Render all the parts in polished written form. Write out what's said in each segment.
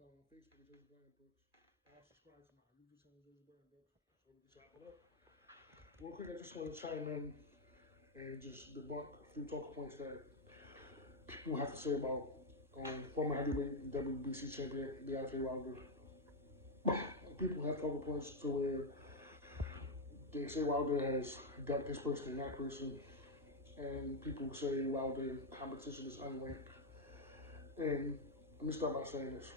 follow on Facebook at Joseph Brandon Books. And I'll subscribe to my YouTube channel, Joseph Brandon Books, so we can chop it up. Real quick, I just want to chime in and just debunk a few talking points that people have to say about former heavyweight WBC champion Deontay Wilder. People have talking points to where they say Wilder has ducked this person and that person, and people say Wilder competition is unranked. And let me start by saying this.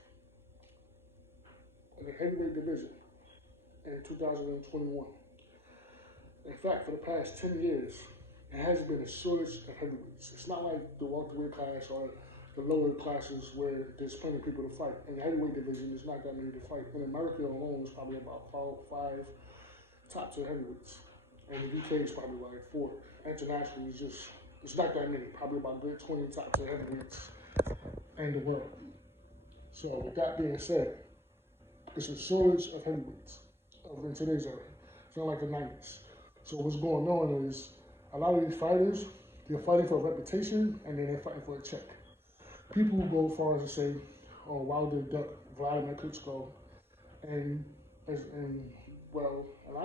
In the heavyweight division in 2021, in fact, for the past 10 years, it hasn't been a shortage of heavyweights. It's not like the welterweight class or the lower classes where there's plenty of people to fight. In the heavyweight division, there's not that many to fight. In America alone, there's probably about five top tier heavyweights. And the UK is probably like 4. Internationally, it's not that many. Probably about good 20 top tier heavyweights in the world. So with that being said, it's a shortage of heavyweights in today's era. It's not like the 90s. So what's going on is a lot of these fighters, they're fighting for a reputation and then they're fighting for a check. People go as far as to say, oh, Wilder ducked Vladimir Klitschko, and I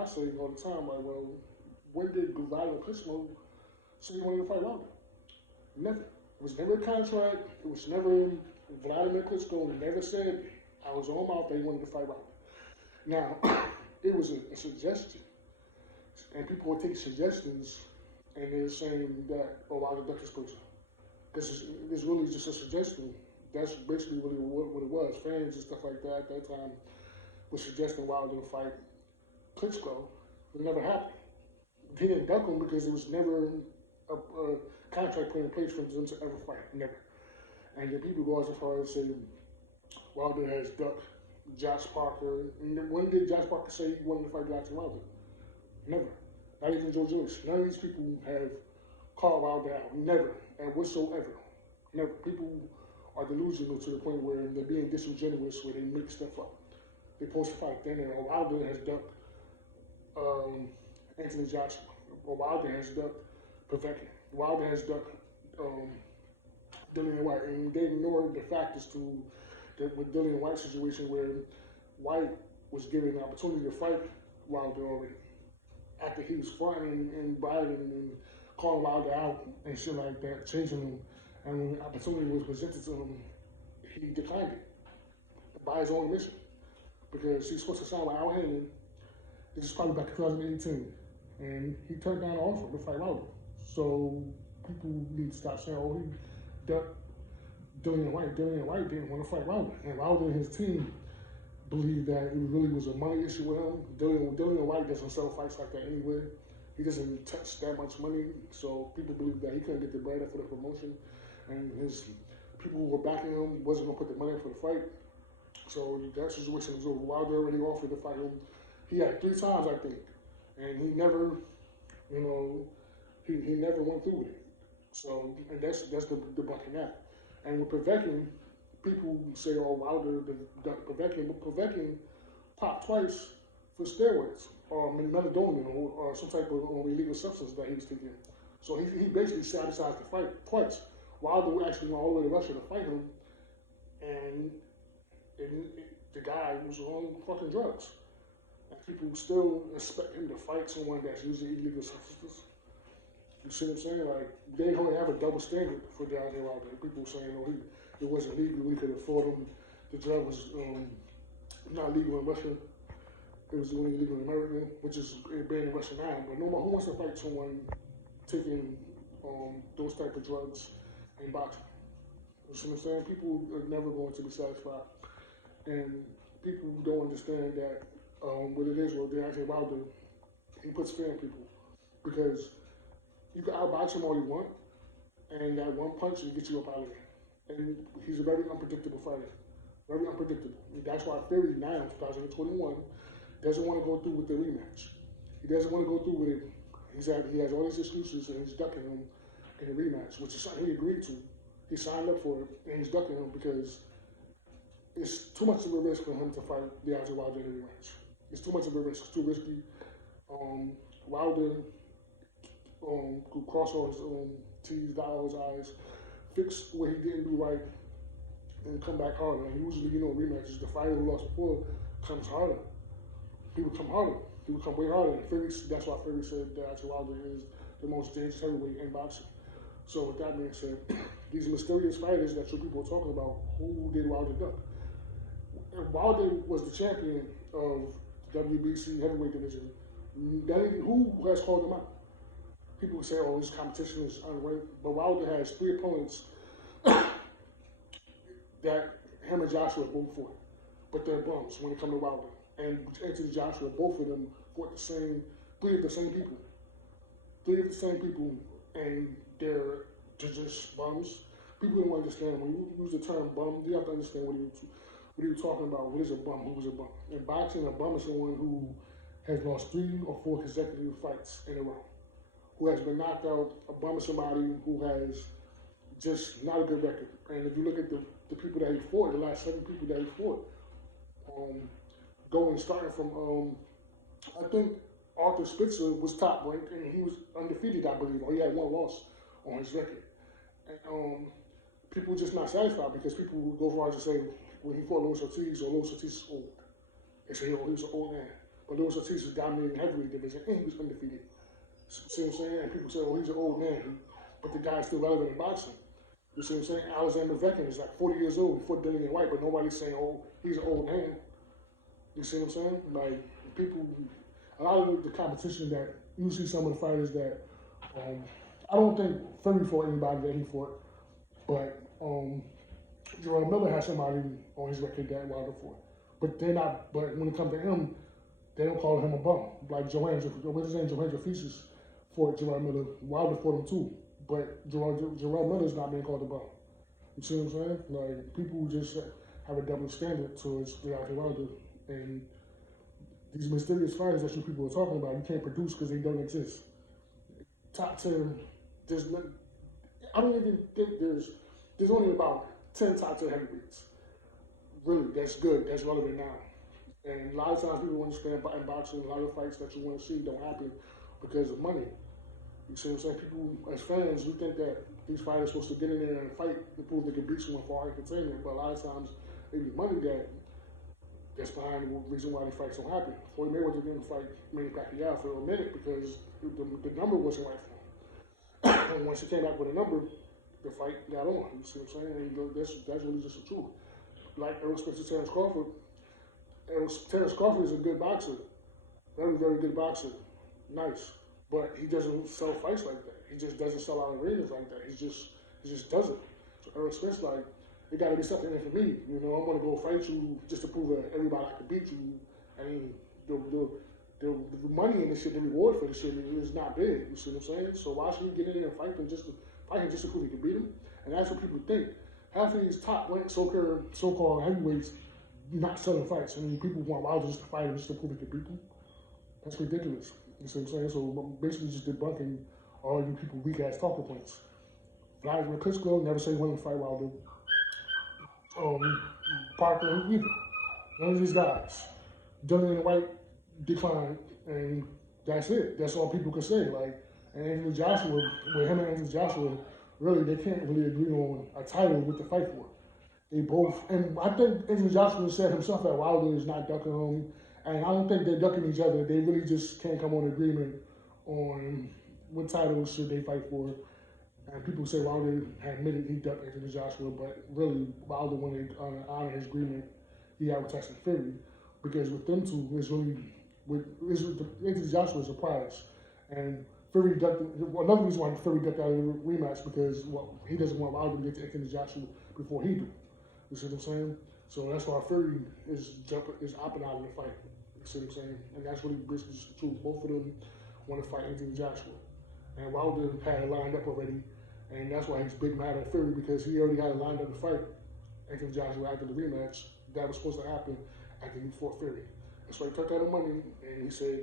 say all the time, like, well, when did Vladimir Klitschko say he wanted to fight Wilder? Never. It was never a contract. It was never Vladimir Klitschko never said I was on mouth that he wanted to fight Wilder. Now, it was a suggestion, and people would take suggestions and they're saying that, oh, Wilder ducked this person. Because it's really just a suggestion. That's basically really what it was. Fans and stuff like that at that time were suggesting Wilder to fight Klitschko. It never happened. He didn't duck him because there was never a contract put in place for them to ever fight. Never. And then people go as far as saying Wilder has ducked Josh Parker. When did Josh Parker say he wanted to fight Deontay Wilder? Never. Not even Joe Joyce. None of these people have called Wilder out. Never. And whatsoever. Never. People are delusional to the point where they're being disingenuous, where they make stuff up. They post a fight. Then Wilder has ducked Anthony Joshua. Wilder has ducked Povetkin. Wilder has ducked Dillian White. And they ignored the fact as to with Dillian White's situation where White was given the opportunity to fight Wilder already. After he was fronting and biting and calling Wilder out and shit like that, chasing him, and when the opportunity was presented to him, he declined it by his own admission because he's supposed to sign with Al Haymon. This is probably back in 2018, and he turned down the offer to fight Wilder. So people need to stop saying, "Oh, he ducked Dillian White." Dillian White didn't want to fight Wilder, and Wilder and his team believe that it really was a money issue with him. Dillian White doesn't sell fights like that anyway. He doesn't touch that much money, so people believe that he couldn't get the bread for the promotion, and his people who were backing him wasn't going to put the money for the fight. So that situation was over. Wilder already offered to fight him. He had 3 times, I think, and he never, he never went through with it. So, and that's the debunking that. And with Povetkin, people say, oh, Wilder ducked Povetkin, but Povetkin popped twice for steroids or melatonin or some type of illegal substance that he was taking. So he basically sabotaged the fight twice. Wilder actually went all the way to Russia to fight him, and the guy was on fucking drugs. And people still expect him to fight someone that's using illegal substances. You see what I'm saying? Like, they don't have a double standard for Deontay Wilder. People saying, oh, it wasn't legal, we could afford him. The drug was not legal in Russia. It was only legal in America, which is banned in Russia now. But no one who wants to fight someone taking those type of drugs in boxing. You see what I'm saying? People are never going to be satisfied. And people don't understand that what it is with Deontay Wilder, he puts fear in people. Because you can outbox him all you want, and that one punch will get you up out of there. And he's a very unpredictable fighter. Very unpredictable. And that's why Fury now, 2021, doesn't want to go through with the rematch. He doesn't want to go through with it. He has all these excuses and he's ducking him in the rematch, which is something he agreed to. He signed up for it and he's ducking him because it's too much of a risk for him to fight Deontay Wilder in the rematch. It's too much of a risk. It's too risky. Wilder could cross all his T's, dot all his I's, fix what he didn't do right, and come back harder. And usually, rematches, the fighter who lost before comes harder. He would come harder. He would come way harder. And that's why Fury said that Wilder is the most dangerous heavyweight in boxing. So with that being said, these mysterious fighters that you people are talking about, who did Wilder duck? Wilder was the champion of the WBC heavyweight division. Who has called him out? People say, oh, his competition is unranked. But Wilder has 3 opponents that him and Joshua both fought. But they're bums when it comes to Wilder. And Anthony Joshua, both of them fought three of the same people. 3 of the same people, and they're just bums. People don't understand. When you use the term bum, you have to understand what are you talking about? What is a bum? Who is a bum? In boxing, a bum is someone who has lost 3 or 4 consecutive fights in a row, who has been knocked out. A bum is somebody who has just not a good record. And if you look at the people that he fought, the last 7 people that he fought, starting from, I think Arthur Spitzer was top ranked, and he was undefeated, I believe, or he had 1 loss on his record. And people were just not satisfied because people would go far as to say, when he fought Luis Ortiz, Luis Ortiz is old. They say, oh, he was an old man. But Luis Ortiz was dominating the heavyweight division, and he was undefeated. See what I'm saying? And people say, oh, he's an old man, but the guy's still relevant in boxing. You see what I'm saying? Alexander Vekin is like 40 years old. He fought Dillian White, but nobody's saying, oh, he's an old man. You see what I'm saying? Like, people, a lot of the competition that you see some of the fighters that, I don't think Fury fought anybody that he fought, but Jerome Miller has somebody on his record that Wilder fought. But when it comes to him, they don't call him a bum. Like what's his name? Johannes Fieses fought Jerome Miller. Wilder fought him too. But Jerome Miller's not being called a bum. You see what I'm saying? Like, people just have a double standard towards Deontay Wilder. And these mysterious fighters that you people are talking about, you can't produce because they don't exist. Top 10, I don't even think there's only about 10 top 10 heavyweights. Really, that's good, that's relevant now. And a lot of times people understand in boxing, a lot of fights that you want to see don't happen because of money. You see what I'm saying? People, as fans, we think that these fighters are supposed to get in there and fight and prove they can beat someone for entertainment, but a lot of times it be money that's behind the reason why these fights don't happen. Floyd Mayweather didn't fight Manny Pacquiao for a minute because the number wasn't right for him. And once he came back with a number, the fight got on. You see what I'm saying? And that's really just the truth. Like Errol Spence, Terrence Crawford. Terrence Crawford is a good boxer, very, very good boxer, nice. But he doesn't sell fights like that. He just doesn't sell out arenas like that. He just doesn't. So Errol Spence, like, it got to be something in for me. I'm going to go fight you just to prove that everybody I can beat you. I mean, the money in this shit, the reward for this shit is not big. You see what I'm saying? So why should he get in there and fight him just to prove he can beat him? And that's what people think. Half of these top-ranked so-called heavyweights not selling fights. I mean, people want Wilder just to fight him just to prove he can beat them. That's ridiculous. You see what I'm saying? So basically just debunking all you people weak-ass talking points. Vladimir Klitschko never said he wanted to fight Wilder. Parker, either. None of these guys. Dillian White declined, and that's it. That's all people can say. Like, and Anthony Joshua, with him and Anthony Joshua, really, they can't really agree on a title with the fight for. They both, and I think Anthony Joshua said himself that Wilder is not ducking him, and I don't think they're ducking each other. They really just can't come on agreement on what title should they fight for. And people say Wilder had admitted he ducked Anthony Joshua, but really Wilder wanted to honor his agreement. He had with Tyson Fury, because with them two, Anthony Joshua is a prize, and Fury ducked. Another reason why Fury ducked out of the rematch because he doesn't want Wilder to get to Anthony Joshua before he do. You see what I'm saying? So that's why Fury is opting out of the fight. You see what I'm saying? And that's really basically just the truth. Both of them want to fight Anthony Joshua, and Wilder had it lined up already. And that's why he's big mad at Fury, because he already had it lined up to fight Anthony Joshua after the rematch that was supposed to happen after he fought Fury. That's why he took out the money and he said,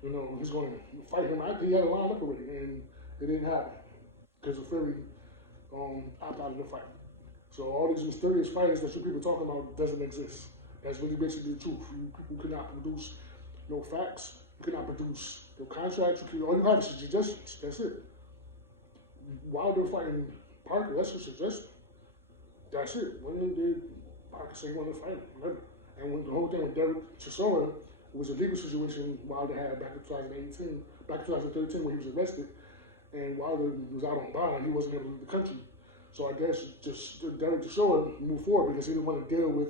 he's going to fight him after he had it lined up already. And it didn't happen because of Fury opted out of the fight. So all these mysterious fighters that you people talking about doesn't exist. That's really basically the truth. People could not produce no facts. You could not produce no contracts. All you have is suggestions. That's it. Wilder fighting Parker, that's a suggestion. That's it. When they did, I could say he wanted to fight him. And when the whole thing with Derek Chisora, it was a legal situation Wilder had back in 2018, back in 2013 when he was arrested, and Wilder was out on bond and he wasn't able to leave the country. So I guess just Derek Chisora moved forward because he didn't want to deal with,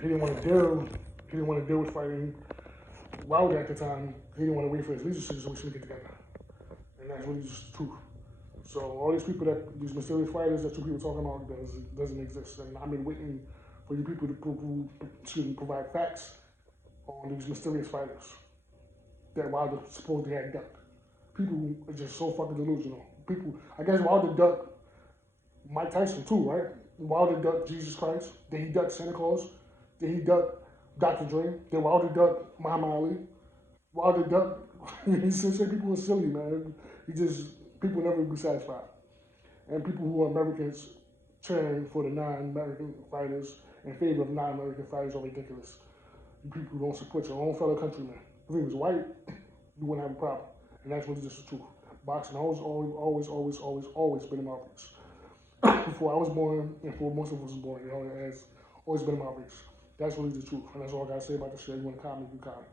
he didn't want to deal with fighting Wilder at the time. He didn't want to wait for his legal situation to get together, and that's really just the truth. So all these people these mysterious fighters that you people talking about doesn't exist. And I've been waiting for you people to provide facts on these mysterious fighters that Wilder supposedly had ducked. People are just so fucking delusional. People, I guess Wilder ducked Mike Tyson too, right? Wilder ducked Jesus Christ. Then he ducked Santa Claus. Then he ducked Dr. Dre. Then Wilder ducked Muhammad Ali. Wilder ducked. He said people are silly, man. People never be satisfied. And people who are Americans cheering for the non-American fighters in favor of non-American fighters are ridiculous. You people who don't support your own fellow countrymen. If he was white, you wouldn't have a problem. And that's really just the truth. Boxing always been in my race. Before I was born, and before most of us was born, it has always been in my race. That's really the truth. And that's all I gotta say about this shit. You wanna comment, you comment.